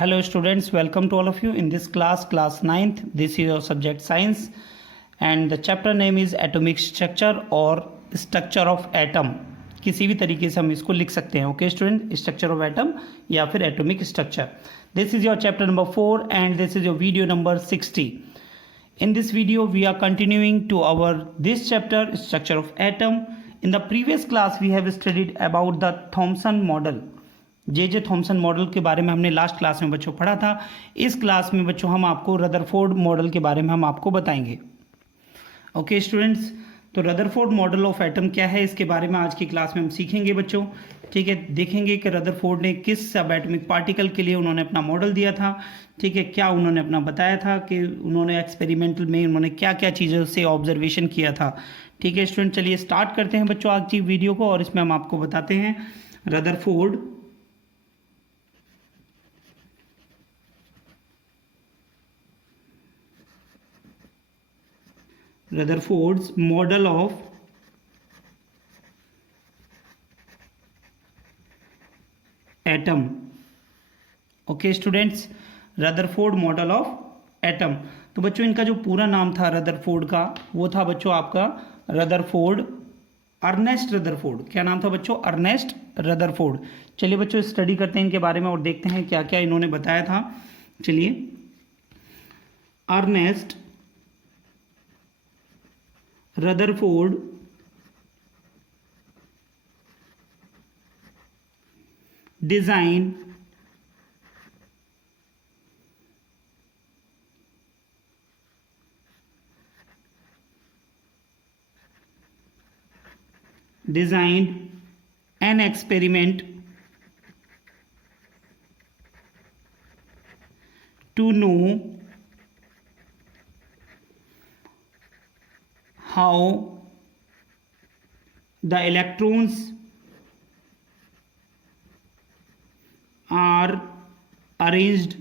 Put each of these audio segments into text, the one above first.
Hello students, welcome to all of you in this class 9th. This is your subject science and the chapter name is atomic structure or structure of atom. किसी भी तरीके से हम इसको लिख सकते हैं. Okay student, structure of atom या फिर atomic structure. This is your chapter number 4 and this is your video number 60. In this video we are continuing to our this chapter, structure of atom. In the previous class we have studied about the Thomson model. J Thomson model के बारे में हमने last class में बच्चों पढ़ा था. इस class में बच्चों हम आपको रदरफोर्ड मॉडल के बारे में हम आपको बताएंगे. ओके स्टूडेंट्स, तो रदरफोर्ड मॉडल ऑफ एटम क्या है इसके बारे में आज की क्लास में हम सीखेंगे बच्चों. ठीक है, देखेंगे कि रदरफोर्ड ने किस सब एटॉमिक पार्टिकल के लिए उन्होंने अपना मॉडल दिया था. ठीक है, क्या उन्होंने अपना बताया था कि उन्होंने एक्सपेरिमेंटल में उन्होंने क्या क्या चीज़ों से ऑब्जर्वेशन किया था. ठीक है स्टूडेंट, चलिए स्टार्ट करते हैं बच्चों आज की वीडियो को और इसमें हम आपको बताते हैं Rutherford's model of atom. Okay students, Rutherford model of atom. तो बच्चों इनका जो पूरा नाम था रदरफोर्ड का वो था बच्चों आपका रदरफोर्ड, अर्नेस्ट रदरफोर्ड. क्या नाम था बच्चों? Ernest Rutherford. चलिए बच्चों स्टडी करते हैं इनके बारे में और देखते हैं क्या क्या इन्होंने बताया था. चलिए, Ernest Rutherford design designed an experiment to know how the electrons are arranged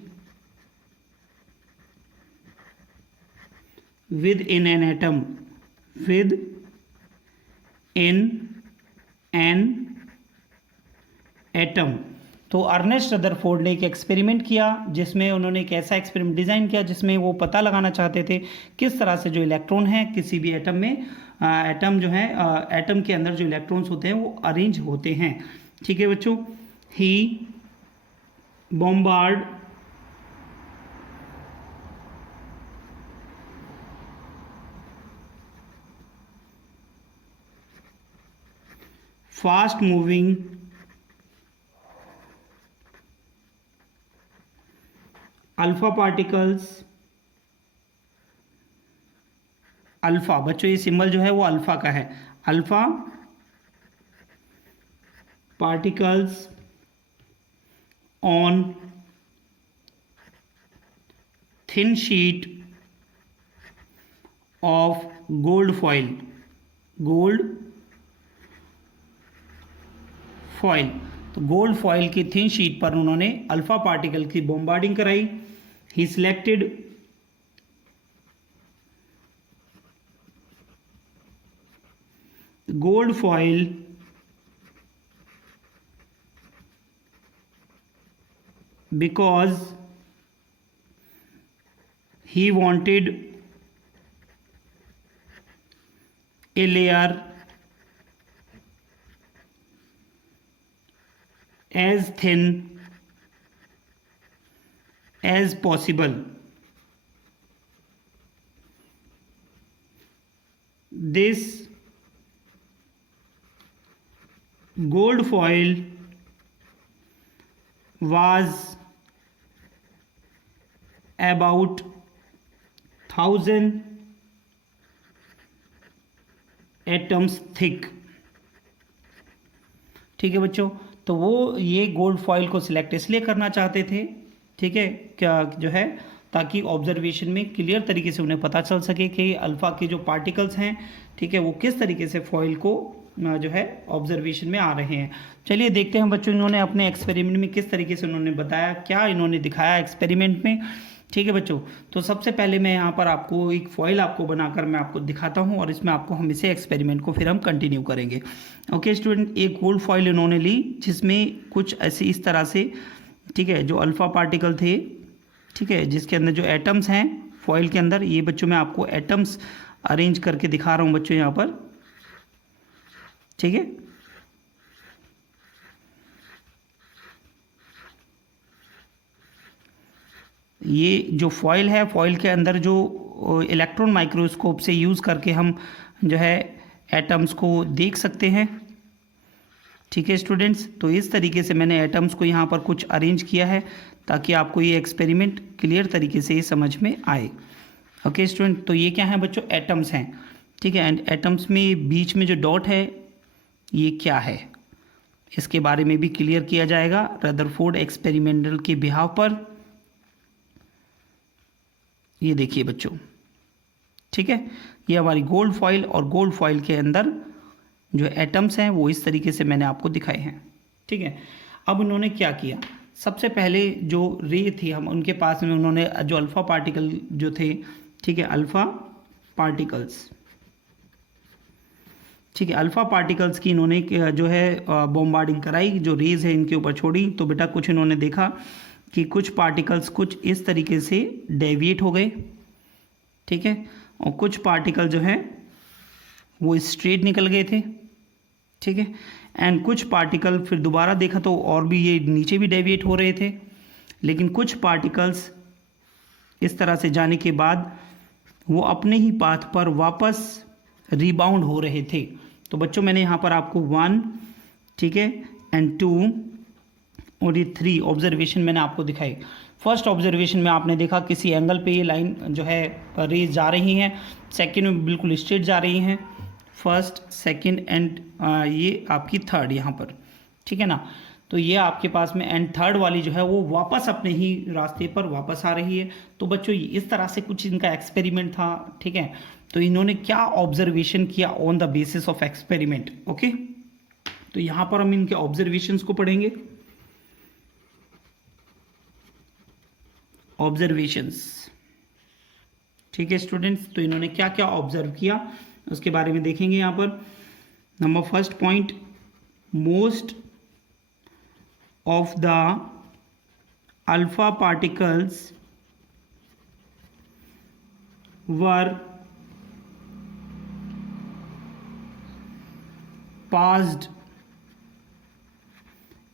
within an atom. तो अर्नेस्ट रदरफोर्ड ने एक एक्सपेरिमेंट किया जिसमें उन्होंने एक ऐसा एक्सपेरिमेंट डिज़ाइन किया जिसमें वो पता लगाना चाहते थे किस तरह से जो इलेक्ट्रॉन है किसी भी एटम में, एटम जो है एटम के अंदर जो इलेक्ट्रॉन्स होते हैं वो अरेंज होते हैं. ठीक है बच्चों, he bombard fast moving alpha particles. Alpha बच्चों ये सिंबल जो है वो अल्फा का है. Alpha particles on thin sheet of gold foil. तो गोल्ड फॉइल की थिन शीट पर उन्होंने अल्फा पार्टिकल की बॉम्बार्डिंग कराई. He selected gold foil because he wanted a layer as thin as possible. This gold foil was about 1000 atoms thick. ठीक है बच्चों, तो वो ये गोल्ड फॉइल को सिलेक्ट इसलिए करना चाहते थे, ठीक है, क्या जो है ताकि ऑब्जर्वेशन में क्लियर तरीके से उन्हें पता चल सके कि अल्फ़ा के जो पार्टिकल्स हैं, ठीक है, वो किस तरीके से फॉइल को जो है ऑब्जर्वेशन में आ रहे हैं. चलिए देखते हैं बच्चों इन्होंने अपने एक्सपेरिमेंट में किस तरीके से उन्होंने बताया, क्या इन्होंने दिखाया एक्सपेरिमेंट में. ठीक है बच्चों, तो सबसे पहले मैं यहाँ पर आपको एक फॉइल आपको बनाकर मैं आपको दिखाता हूँ और इसमें आपको हम इसे एक्सपेरिमेंट को फिर हम कंटिन्यू करेंगे. ओके स्टूडेंट, एक गोल्ड फॉइल इन्होंने ली जिसमें कुछ ऐसे इस तरह से ठीक है, जो अल्फ़ा पार्टिकल थे, ठीक है, जिसके अंदर जो एटम्स हैं फॉइल के अंदर, ये बच्चों मैं आपको एटम्स अरेंज करके दिखा रहा हूँ बच्चों यहाँ पर, ठीक है। ये जो फॉइल है, फॉइल के अंदर जो इलेक्ट्रॉन माइक्रोस्कोप से यूज़ करके हम जो है एटम्स को देख सकते हैं, ठीक है स्टूडेंट्स। तो इस तरीके से मैंने एटम्स को यहाँ पर कुछ अरेंज किया है ताकि आपको ये एक्सपेरिमेंट क्लियर तरीके से समझ में आए। ओके स्टूडेंट, तो ये क्या है बच्चों, एटम्स हैं, ठीक है। एंड एटम्स में बीच में जो डॉट है ये क्या है, इसके बारे में भी क्लियर किया जाएगा रदरफोर्ड एक्सपेरिमेंटल के बिहाव पर। ये देखिए बच्चों, ठीक है, ये हमारी गोल्ड फॉइल, और गोल्ड फॉइल के अंदर जो एटम्स हैं वो इस तरीके से मैंने आपको दिखाए हैं, ठीक है। अब उन्होंने क्या किया, सबसे पहले जो रे थी हम उनके पास में, उन्होंने जो अल्फ़ा पार्टिकल जो थे, ठीक है, अल्फ़ा पार्टिकल्स, ठीक है, अल्फ़ा पार्टिकल्स की इन्होंने जो है बॉम्बार्डिंग कराई, जो रेज है इनके ऊपर छोड़ी। तो बेटा कुछ इन्होंने देखा कि कुछ पार्टिकल्स कुछ इस तरीके से डेविएट हो गए, ठीक है, और कुछ पार्टिकल जो हैं वो स्ट्रेट निकल गए थे, ठीक है। एंड कुछ पार्टिकल फिर दोबारा देखा तो और भी ये नीचे भी डेविएट हो रहे थे, लेकिन कुछ पार्टिकल्स इस तरह से जाने के बाद वो अपने ही पाथ पर वापस रिबाउंड हो रहे थे। तो बच्चों मैंने यहाँ पर आपको 1, ठीक है, एंड 2 और ये 3 ऑब्जर्वेशन मैंने आपको दिखाई। फर्स्ट ऑब्जर्वेशन में आपने देखा किसी एंगल पे ये लाइन जो है रेज जा रही हैं, सेकंड में बिल्कुल स्ट्रेट जा रही हैं, फर्स्ट, सेकंड एंड ये आपकी थर्ड यहाँ पर, ठीक है ना। तो ये आपके पास में एंड थर्ड वाली जो है वो वापस अपने ही रास्ते पर वापस आ रही है। तो बच्चों इस तरह से कुछ इनका एक्सपेरिमेंट था, ठीक है। तो इन्होंने क्या ऑब्जर्वेशन किया on the basis of experiment, okay. तो यहाँ पर हम इनके ऑब्जर्वेशंस को पढ़ेंगे। ऑब्जर्वेशंस, ठीक है स्टूडेंट्स, तो इन्होंने क्या क्या ऑब्जर्व किया उसके बारे में देखेंगे यहाँ पर। Number first point, most of the alpha particles were passed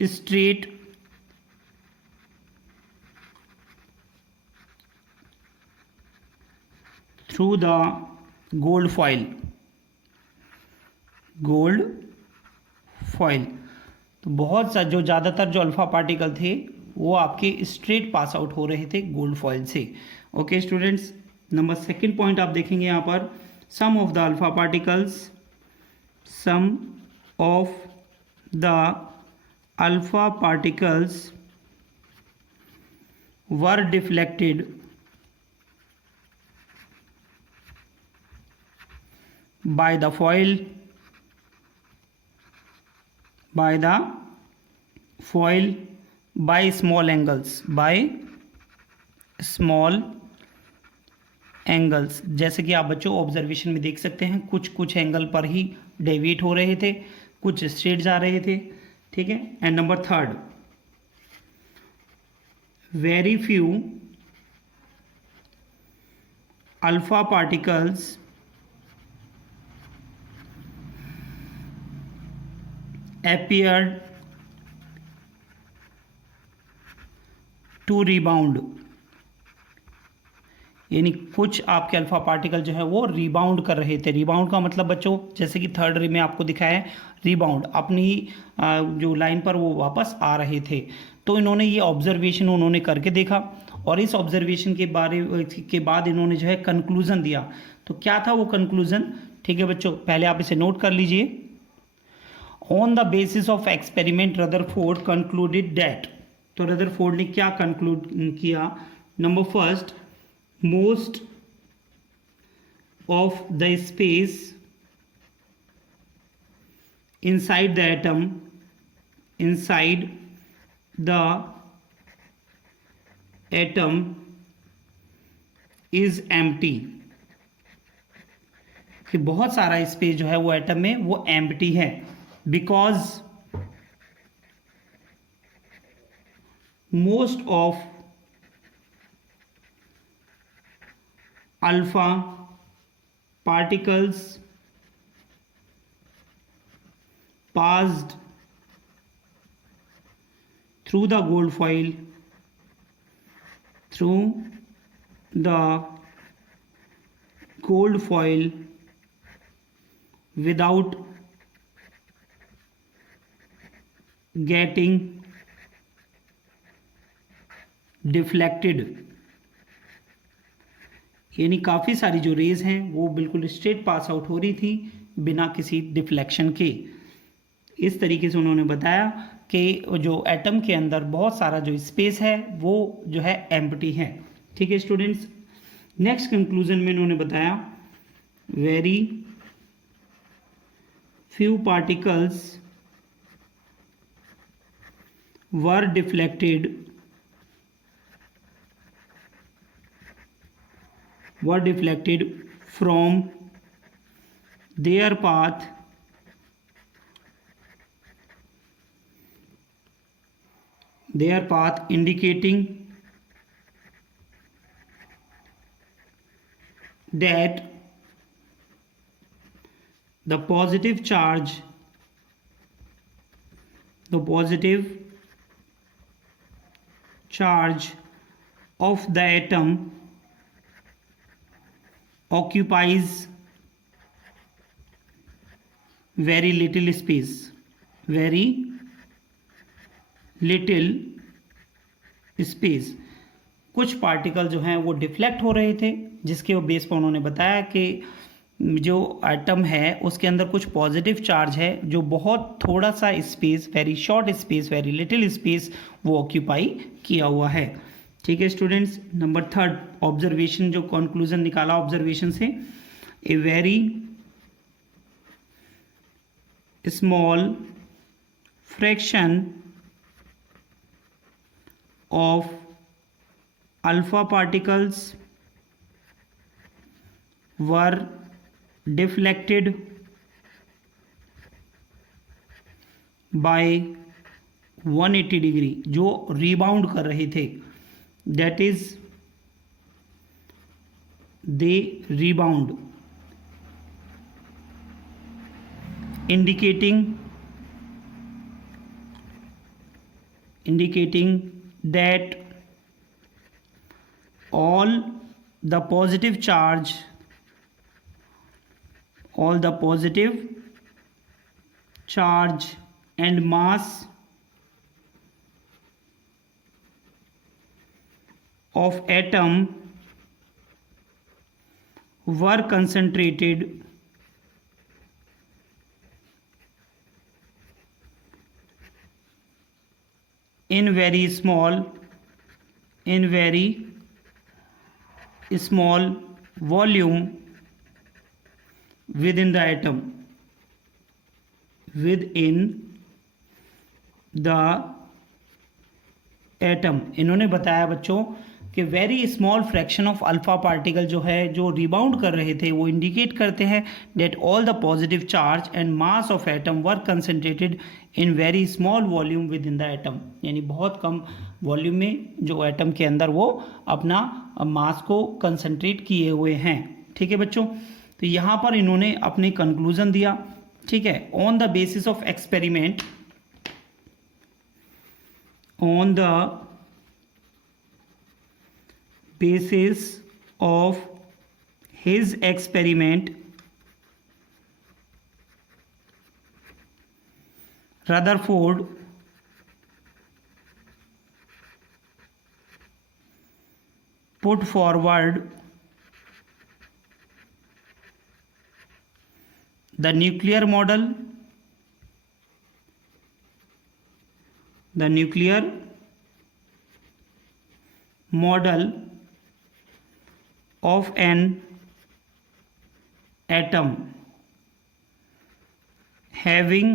straight through the gold foil, gold foil. तो बहुत सा जो ज़्यादातर जो अल्फ़ा पार्टिकल थे वो आपके स्ट्रेट पास आउट हो रहे थे गोल्ड फॉइल से, okay students. Number second point आप देखेंगे यहाँ पर, some of the alpha particles, some of the alpha particles were deflected by the foil by small angles, जैसे कि आप बच्चों ऑब्जर्वेशन में देख सकते हैं, कुछ एंगल पर ही डेविएट हो रहे थे, कुछ स्ट्रेट जा रहे थे, ठीक है। And number third, very few alpha particles appeared to rebound, यानी कुछ आपके अल्फा पार्टिकल जो है वो रिबाउंड कर रहे थे। रिबाउंड का मतलब बच्चों जैसे कि थर्ड रे में आपको दिखाया है, रिबाउंड अपनी जो लाइन पर वो वापस आ रहे थे। तो इन्होंने ये ऑब्जर्वेशन उन्होंने करके देखा, और इस ऑब्जर्वेशन के बाद इन्होंने जो है कंक्लूजन दिया। तो क्या था वो कंक्लूजन, ठीक है बच्चों, पहले आप इसे नोट कर लीजिए। On the basis of experiment Rutherford concluded that, तो रदरफोर्ड ने क्या कंक्लूड किया, number first, most of the space inside the atom is empty, कि बहुत सारा स्पेस जो है वो एटम में वो एम्प्टी है, because most of alpha particles passed through the gold foil without getting deflected, यानी काफ़ी सारी जो रेज हैं वो बिल्कुल स्ट्रेट पास आउट हो रही थी बिना किसी डिफ्लेक्शन के। इस तरीके से उन्होंने बताया कि जो एटम के अंदर बहुत सारा जो स्पेस है वो जो है एम्प्टी है। ठीक है स्टूडेंट्स, नेक्स्ट कंक्लूजन में उन्होंने बताया very few particles were deflected from their path indicating that the positive charge of the atom occupies very little space, कुछ पार्टिकल जो हैं वो डिफ्लेक्ट हो रहे थे, जिसके बेस पर उन्होंने बताया कि जो एटम है उसके अंदर कुछ पॉजिटिव चार्ज है जो बहुत थोड़ा सा space, very short space, very little space वो ऑक्यूपाई किया हुआ है। ठीक है स्टूडेंट्स, नंबर थर्ड ऑब्जर्वेशन, जो कंक्लूजन निकाला ऑब्जर्वेशन से, a very small fraction of alpha particles were deflected by 180 degree, जो रीबाउंड कर रहे थे, that is they rebound, indicating that all the positive charge and mass of atom were concentrated in very small volume within the atom, इन्होंने बताया बच्चों कि very small fraction of alpha particle जो है, जो रिबाउंड कर रहे थे, वो इंडिकेट करते हैं that all the positive charge and mass of atom were concentrated in very small volume within the atom, यानी बहुत कम वॉल्यूम में जो एटम के अंदर वो अपना मास को कंसनट्रेट किए हुए हैं। ठीक है बच्चों, तो यहाँ पर इन्होंने अपने कंक्लूजन दिया। ठीक है, on the basis of experiment, on the basis of his experiment, Rutherford put forward the nuclear model, of an atom having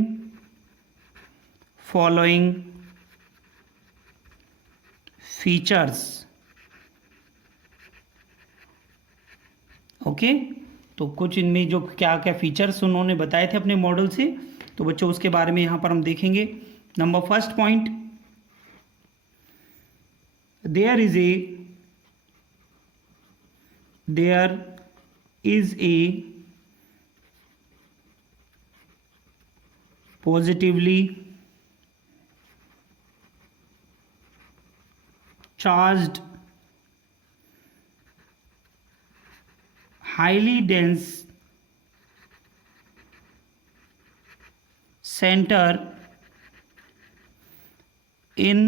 following features। Okay, तो कुछ इनमें जो क्या क्या फीचर्स उन्होंने बताए थे अपने मॉडल से, तो बच्चों उसके बारे में यहाँ पर हम देखेंगे। Number first point, there is a positively charged highly dense center in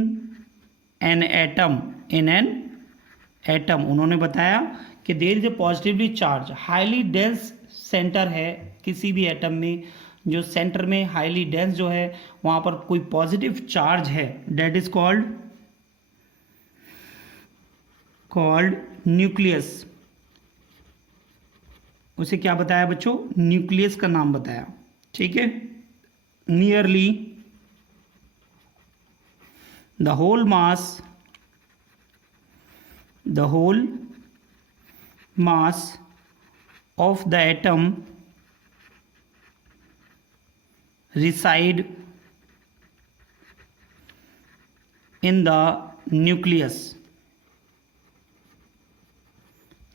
an atom उन्होंने बताया कि there is a positively charge highly dense centre है किसी भी एटम में, जो सेंटर में हाईली डेंस जो है वहां पर कोई पॉजिटिव चार्ज है, दैट इज कॉल्ड न्यूक्लियस। उसे क्या बताया बच्चों? न्यूक्लियस का नाम बताया। ठीक है, nearly the whole mass of the atom reside in the nucleus।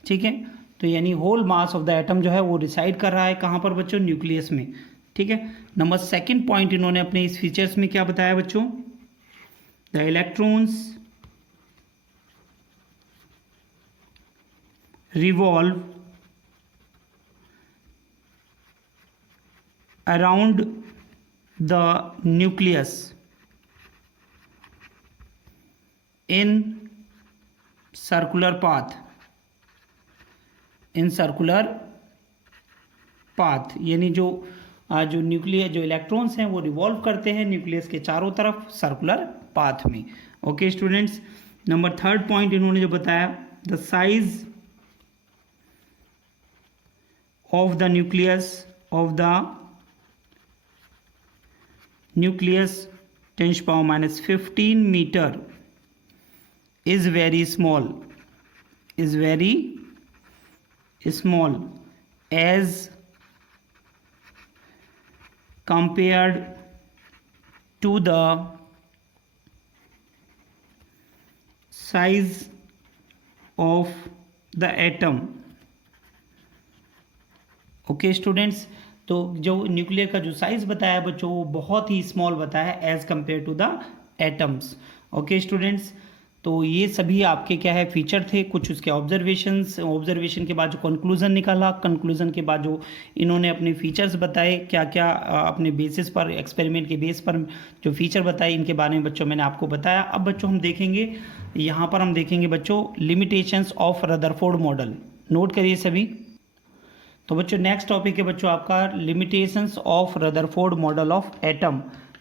ठीक है, तो यानी whole mass of the atom जो है वो रिसाइड कर रहा है कहाँ पर बच्चों? न्यूक्लियस में। ठीक है, नंबर सेकंड पॉइंट इन्होंने अपने इस फीचर्स में क्या बताया बच्चों? The electrons revolve around the nucleus in circular path। यानी जो न्यूक्लियस जो इलेक्ट्रॉन्स हैं वो रिवॉल्व करते हैं न्यूक्लियस के चारों तरफ सर्कुलर पाथ में। Okay students, number third point इन्होंने जो बताया, the size of the nucleus 10⁻⁻15 meter is very small as compared to the size of the atom। Okay students, तो जो न्यूक्लियर का जो साइज बताया बच्चों वो बहुत ही स्मॉल बताया as compare to the atoms. Okay students, तो ये सभी आपके क्या है फीचर थे, कुछ उसके ऑब्जर्वेशन के बाद जो कंक्लूजन निकाला, कंक्लूजन के बाद जो इन्होंने अपने फीचर्स बताए, क्या क्या अपने बेसिस पर एक्सपेरिमेंट के बेस पर जो फीचर बताए, इनके बारे में बच्चों मैंने आपको बताया। अब बच्चों हम देखेंगे, यहाँ पर हम देखेंगे बच्चों limitations of Rutherford model. Note करिए सभी। तो बच्चों नेक्स्ट टॉपिक है बच्चों आपका limitations of Rutherford model of atom.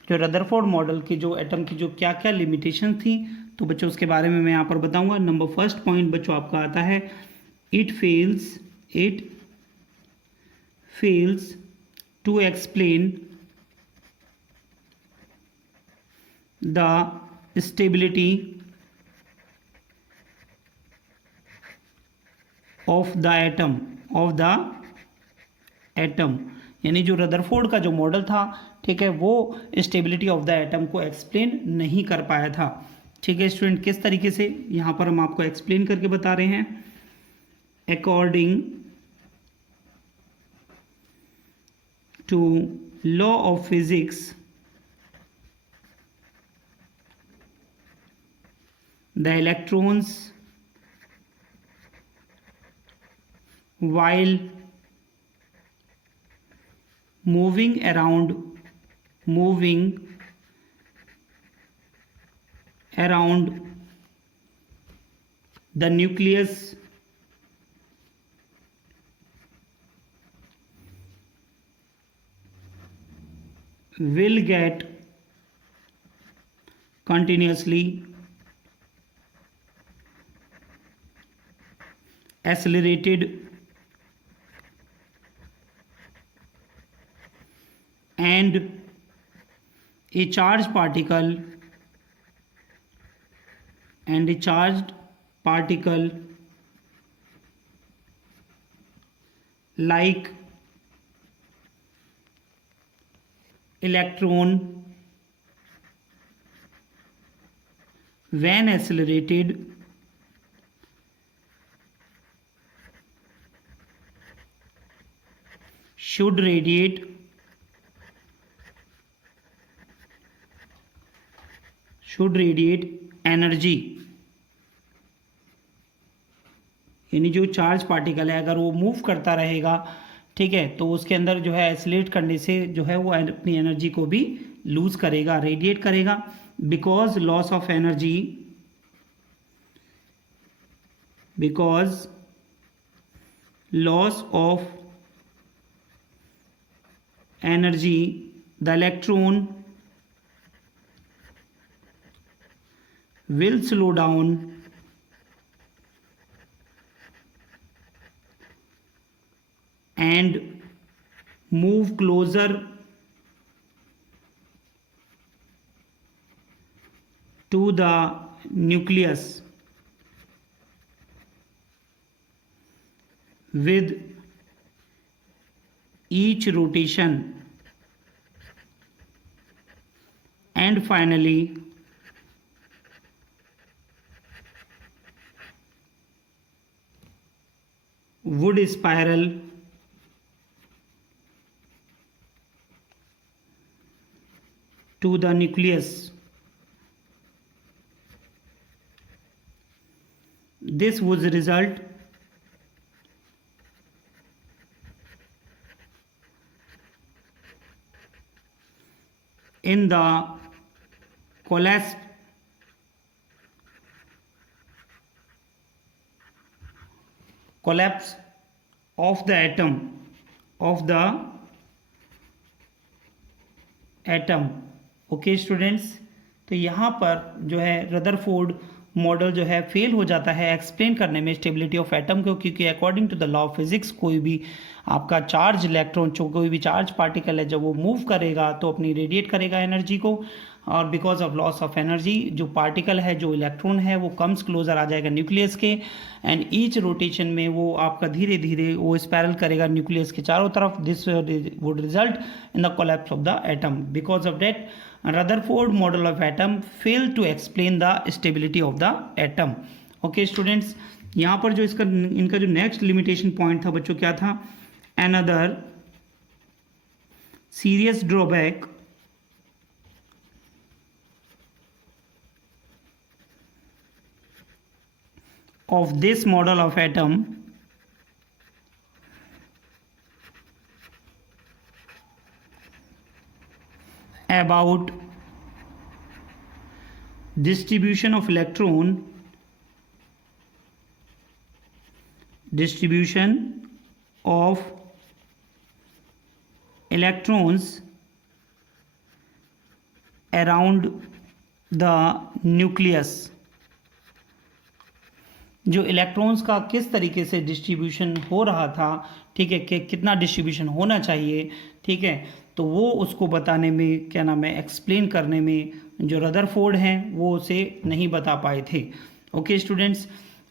जो रदरफोर्ड मॉडल की जो एटम की जो क्या क्या लिमिटेशन थी, तो बच्चों उसके बारे में मैं यहाँ पर बताऊंगा। नंबर फर्स्ट पॉइंट बच्चों आपका आता है, it fails to explain the stability of the atom. यानी जो रदरफोर्ड का जो मॉडल था, ठीक है, वो स्टेबिलिटी ऑफ द एटम को एक्सप्लेन नहीं कर पाया था। ठीक है स्टूडेंट, किस तरीके से यहाँ पर हम आपको एक्सप्लेन करके बता रहे हैं। According to law of physics the electrons while moving around the nucleus will get continuously accelerated and a charged particle like electron when accelerated should radiate energy, यानी जो चार्ज पार्टिकल है अगर वो मूव करता रहेगा, ठीक है, तो उसके अंदर जो है एसिलेट करने से जो है वो अपनी एनर्जी को भी लूज करेगा, रेडिएट करेगा। Because loss of energy, because loss of energy the electron will slow down and move closer to the nucleus with each rotation, and finally would spiral to the nucleus. This would result in the collapse of the atom। Okay students, तो यहाँ पर जो है Rutherford model जो है fail हो जाता है एक्सप्लेन करने में स्टेबिलिटी ऑफ एटम को, क्योंकि according to the law of physics कोई भी आपका चार्ज इलेक्ट्रॉन, कोई भी चार्ज पार्टिकल है जब वो मूव करेगा तो अपनी रेडिएट करेगा एनर्जी को, और because of loss of energy जो पार्टिकल है, जो इलेक्ट्रॉन है, वो कम्स क्लोजर आ जाएगा न्यूक्लियस के, एंड ईच रोटेशन में वो आपका धीरे धीरे वो स्पायरल करेगा न्यूक्लियस के चारों तरफ। This would result in the collapse of the atom. Because of that Rutherford model of atom fail to explain the stability of the atom. Okay students, यहाँ पर जो इनका जो नेक्स्ट लिमिटेशन पॉइंट था बच्चों क्या था? Another serious drawback of this model of atom about distribution of electrons around the nucleus। जो इलेक्ट्रॉन्स का किस तरीके से डिस्ट्रीब्यूशन हो रहा था, ठीक है, कि कितना डिस्ट्रीब्यूशन होना चाहिए, ठीक है, तो वो उसको बताने में क्या नाम है, एक्सप्लेन करने में जो रदरफोर्ड हैं वो उसे नहीं बता पाए थे। ओके स्टूडेंट्स,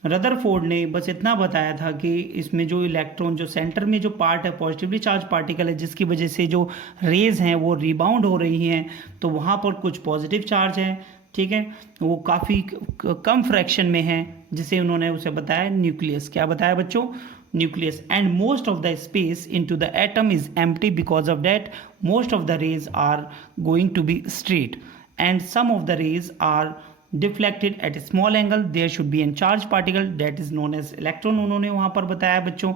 रदरफोर्ड ने बस इतना बताया था कि इसमें जो इलेक्ट्रॉन, जो सेंटर में जो पार्ट है पॉजिटिवली चार्ज पार्टिकल है, जिसकी वजह से जो रेज हैं वो रिबाउंड हो रही हैं, तो वहाँ पर कुछ पॉजिटिव चार्ज है, ठीक है, वो काफ़ी कम फ्रैक्शन में है, जिसे उन्होंने उसे बताया न्यूक्लियस। क्या बताया बच्चों? Nucleus. And most of the space into the atom is empty, because of that most of the rays are going to be straight and some of the rays are deflected at a small angle. There should be an charge particle that is known as electron, उन्होंने वहाँ पर बताया बच्चों।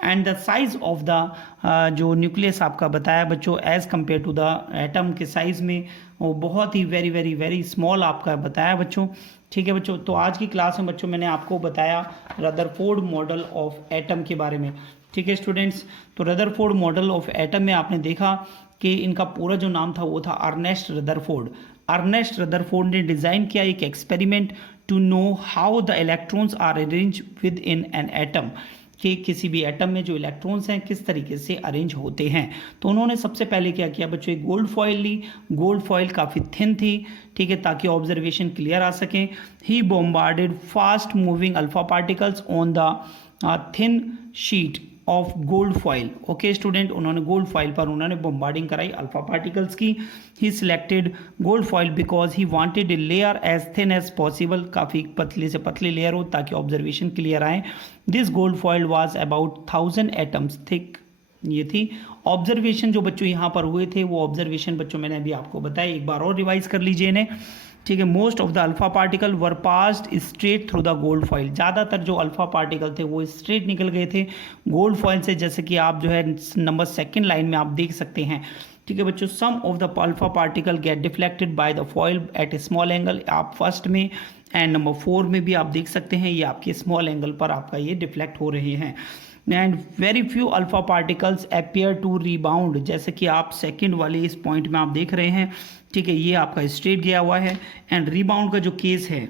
And the size of the जो nucleus आपका बताया बच्चों as compare to the atom के साइज में वो बहुत ही वेरी वेरी वेरी स्मॉल आपका बताया बच्चों, ठीक है बच्चों। तो आज की क्लास में बच्चों मैंने आपको बताया रदरफोर्ड मॉडल ऑफ एटम के बारे में, ठीक है स्टूडेंट्स। तो रदरफोर्ड मॉडल ऑफ एटम में आपने देखा कि इनका पूरा जो नाम था वो था अर्नेस्ट रदरफोर्ड। अर्नेस्ट रदरफोर्ड ने डिज़ाइन किया एक experiment to know how the electrons are arrange within an atom, कि किसी भी एटम में जो इलेक्ट्रॉन्स हैं किस तरीके से अरेंज होते हैं। तो उन्होंने सबसे पहले क्या किया बच्चों, एक गोल्ड फॉइल ली। गोल्ड फॉइल काफ़ी थिन थी, ठीक है, ताकि ऑब्जर्वेशन क्लियर आ सके। He bombarded fast moving alpha particles on the thin sheet of gold foil. Okay student, उन्होंने गोल्ड फॉइल पर उन्होंने बॉम्बार्डिंग कराई अल्फा पार्टिकल्स की। He selected gold foil because he wanted a layer as thin as possible, काफ़ी पतली से पतली layer हो ताकि ऑब्जर्वेशन क्लियर आए। This gold foil was about 1000 atoms thick, ये थी ऑब्जर्वेशन जो बच्चों यहाँ पर हुए थे, वो ऑब्जर्वेशन बच्चों मैंने अभी आपको बताया, एक बार और रिवाइज कर लीजिए इन्हें, ठीक है। Most of the alpha particle were passed straight through the gold foil, ज़्यादातर जो अल्फा पार्टिकल थे वो स्ट्रेट निकल गए थे गोल्ड फॉइल से, जैसे कि आप जो है नंबर 2 लाइन में आप देख सकते हैं, ठीक है बच्चों। Some of the alpha particle get deflected by the foil at a small angle, आप फर्स्ट में एंड नंबर 4 में भी आप देख सकते हैं, ये आपके स्मॉल एंगल पर आपका ये डिफ्लेक्ट हो रहे हैं। And very few alpha particles appear to rebound, जैसे कि आप सेकंड वाले इस पॉइंट में आप देख रहे हैं, ठीक है, ये आपका स्ट्रेट गया हुआ है। एंड रीबाउंड का जो केस है,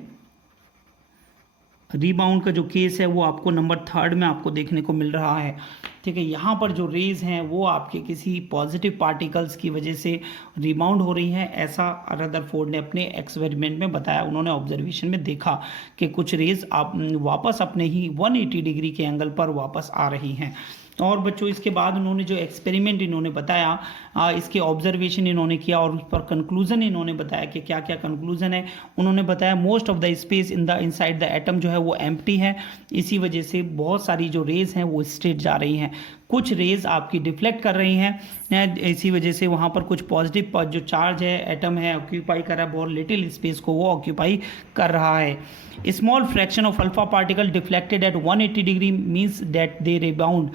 रीबाउंड का जो केस है वो आपको नंबर 3 में आपको देखने को मिल रहा है, ठीक है। यहाँ पर जो रेज हैं वो आपके किसी पॉजिटिव पार्टिकल्स की वजह से रिबाउंड हो रही हैं, ऐसा रदरफोर्ड ने अपने एक्सपेरिमेंट में बताया। उन्होंने ऑब्जर्वेशन में देखा कि कुछ रेज आप वापस अपने ही 180 डिग्री के एंगल पर वापस आ रही हैं। और बच्चों इसके बाद उन्होंने जो एक्सपेरिमेंट इन्होंने बताया, इसके ऑब्जर्वेशन इन्होंने किया और उस पर कंक्लूजन इन्होंने बताया कि क्या क्या कंक्लूजन है। उन्होंने बताया most of the space inside the atom जो है वो एम्प्टी है, इसी वजह से बहुत सारी जो रेज हैं वो स्ट्रेट जा रही हैं, कुछ रेज आपकी डिफ्लेक्ट कर रही हैं, इसी वजह से वहाँ पर कुछ पॉजिटिव जो चार्ज है एटम है ऑक्यूपाई कर रहा है, बहुत लिटिल स्पेस को वो ऑक्यूपाई कर रहा है। Small fraction of alpha particle deflected at 180 degree means that they rebound,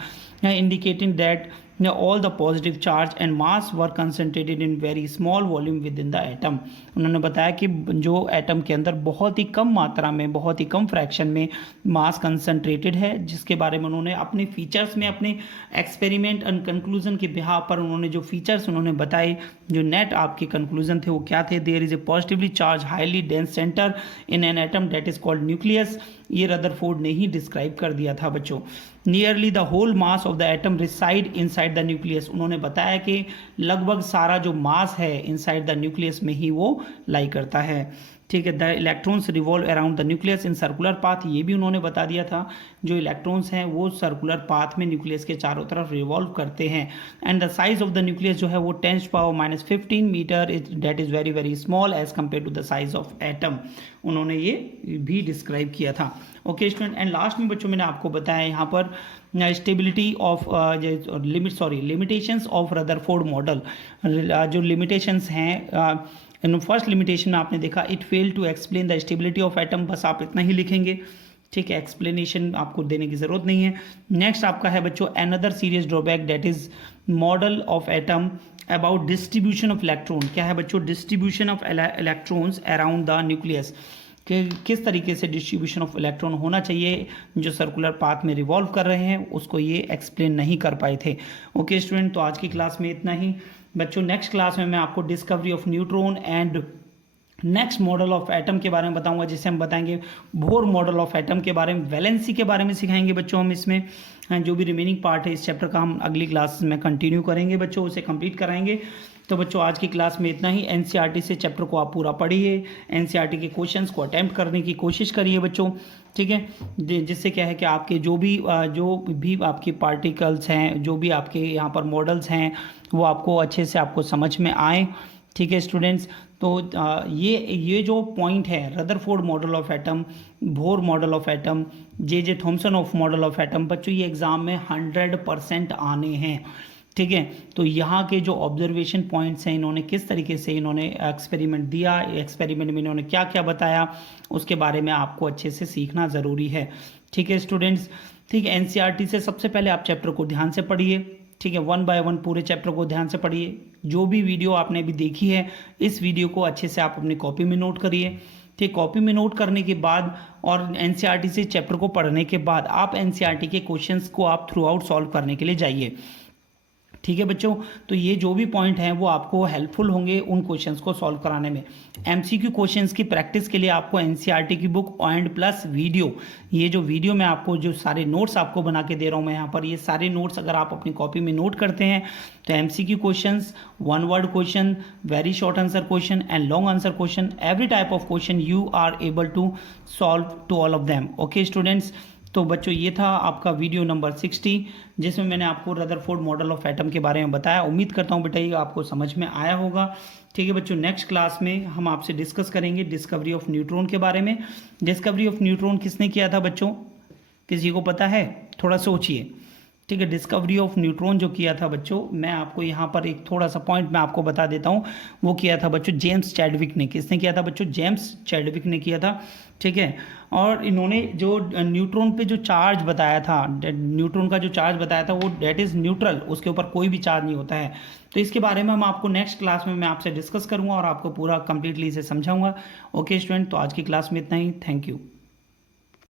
indicating that all the positive charge and mass were concentrated in very small volume within the atom। उन्होंने बताया कि जो atom के अंदर बहुत ही कम मात्रा में, बहुत ही कम फ्रैक्शन में मास कंसंट्रेटेड है, जिसके बारे में उन्होंने अपने फीचर्स में, अपने एक्सपेरिमेंट एंड कंक्लूजन के बिहाफ पर उन्होंने जो फीचर्स उन्होंने बताए, जो नेट आपके कंक्लूजन थे वो क्या थे। There is a positively charge highly dense centre in an atom that is called nucleus, ये रदरफोर्ड ने ही डिस्क्राइब कर दिया था बच्चों। Nearly the whole mass of the atom reside inside the nucleus, उन्होंने बताया कि लगभग सारा जो मास है इनसाइड द न्यूक्लियस में ही वो लाई करता है, ठीक है। The electrons revolve around the nucleus in circular path, ये भी उन्होंने बता दिया था, जो इलेक्ट्रॉन्स हैं वो सर्कुलर पाथ में न्यूक्लियस के चारों तरफ रिवॉल्व करते हैं। And the size of the nucleus जो है वो 10⁻⁻15 metre, that is very very small as compare to the size of atom, उन्होंने ये भी डिस्क्राइब किया था। ओके स्टूडेंट, एंड लास्ट में बच्चों मैंने आपको बताया यहाँ पर stability of limitations of Rutherford model, जो लिमिटेशंस हैं, फर्स्ट लिमिटेशन में आपने देखा it fail to explain the stability of atom, बस आप इतना ही लिखेंगे, ठीक है, एक्सप्लेनेशन आपको देने की जरूरत नहीं है। नेक्स्ट आपका है बच्चों another serious drawback that is model of atom about distribution of electron, क्या है बच्चों distribution of electrons around the nucleus, कि किस तरीके से डिस्ट्रीब्यूशन ऑफ इलेक्ट्रॉन होना चाहिए जो सर्कुलर पाथ में रिवॉल्व कर रहे हैं, उसको ये एक्सप्लेन नहीं कर पाए थे। ओके स्टूडेंट, तो आज की क्लास में इतना ही बच्चों। नेक्स्ट क्लास में मैं आपको discovery of neutron and next model of atom के बारे में बताऊंगा, जिसे हम बताएंगे बोर मॉडल ऑफ एटम के बारे में, वैलेंसी के बारे में सिखाएंगे बच्चों हम इसमें। जो भी रिमेनिंग पार्ट है इस चैप्टर का हम अगली क्लास में कंटिन्यू करेंगे बच्चों, उसे कंप्लीट कराएंगे। तो बच्चों आज की क्लास में इतना ही। एनसीईआरटी से चैप्टर को आप पूरा पढ़िए, एनसीईआरटी के क्वेश्चंस को अटेम्प्ट करने की कोशिश करिए बच्चों, ठीक है, जिससे क्या है कि आपके जो भी आपके पार्टिकल्स हैं, जो भी आपके यहाँ पर मॉडल्स हैं, वो आपको अच्छे से आपको समझ में आए, ठीक है स्टूडेंट्स। तो ये जो पॉइंट है Rutherford model of atom, Bohr model of atom, J Thomson of model of atom, बच्चों ये एग्ज़ाम में 100% आने हैं, ठीक है। तो यहाँ के जो ऑब्जर्वेशन पॉइंट्स हैं, इन्होंने किस तरीके से इन्होंने एक्सपेरिमेंट दिया, एक्सपेरिमेंट में इन्होंने क्या क्या बताया, उसके बारे में आपको अच्छे से सीखना ज़रूरी है, ठीक है स्टूडेंट्स, ठीक है। एनसीईआरटी से सबसे पहले आप चैप्टर को ध्यान से पढ़िए, ठीक है, 1 बाय 1 पूरे चैप्टर को ध्यान से पढ़िए। जो भी वीडियो आपने अभी देखी है, इस वीडियो को अच्छे से आप अपनी कॉपी में नोट करिए, ठीक। कॉपी में नोट करने के बाद और एनसीईआरटी से चैप्टर को पढ़ने के बाद आप एनसीईआरटी के क्वेश्चंस को आप थ्रू आउट सॉल्व करने के लिए जाइए, ठीक है बच्चों। तो ये जो भी पॉइंट हैं वो आपको हेल्पफुल होंगे उन क्वेश्चंस को सॉल्व कराने में। एमसीक्यू क्वेश्चंस की प्रैक्टिस के लिए आपको एनसीईआरटी की बुक एंड प्लस वीडियो, ये जो वीडियो मैं आपको जो सारे नोट्स आपको बना के दे रहा हूँ मैं यहाँ पर, ये सारे नोट्स अगर आप अपनी कॉपी में नोट करते हैं तो MCQ questions, 1 word question, very short answer question and long answer question, every type of question you are able to solve to all of them. Okay students, तो बच्चों ये था आपका वीडियो नंबर 60, जिसमें मैंने आपको रदरफोर्ड मॉडल ऑफ एटम के बारे में बताया। उम्मीद करता हूँ बेटा ये आपको समझ में आया होगा, ठीक है बच्चों। नेक्स्ट क्लास में हम आपसे डिस्कस करेंगे डिस्कवरी ऑफ न्यूट्रॉन के बारे में। डिस्कवरी ऑफ न्यूट्रॉन किसने किया था बच्चों, किसी को पता है? थोड़ा सोचिए, ठीक है। डिस्कवरी ऑफ न्यूट्रॉन जो किया था बच्चों, मैं आपको यहाँ पर एक थोड़ा सा पॉइंट मैं आपको बता देता हूँ। वो किया था बच्चों जेम्स चैडविक ने। किसने किया था बच्चों? जेम्स चैडविक ने किया था। ठीक है। और इन्होंने जो न्यूट्रॉन पे जो चार्ज बताया था, न्यूट्रॉन का जो चार्ज बताया था वो डेट इज़ न्यूट्रल, उसके ऊपर कोई भी चार्ज नहीं होता है। तो इसके बारे में हम आपको नेक्स्ट क्लास में मैं आपसे डिस्कस करूँगा और आपको पूरा कंप्लीटली इसे समझाऊंगा। ओके स्टूडेंट, तो आज की क्लास में इतना ही। Thank you.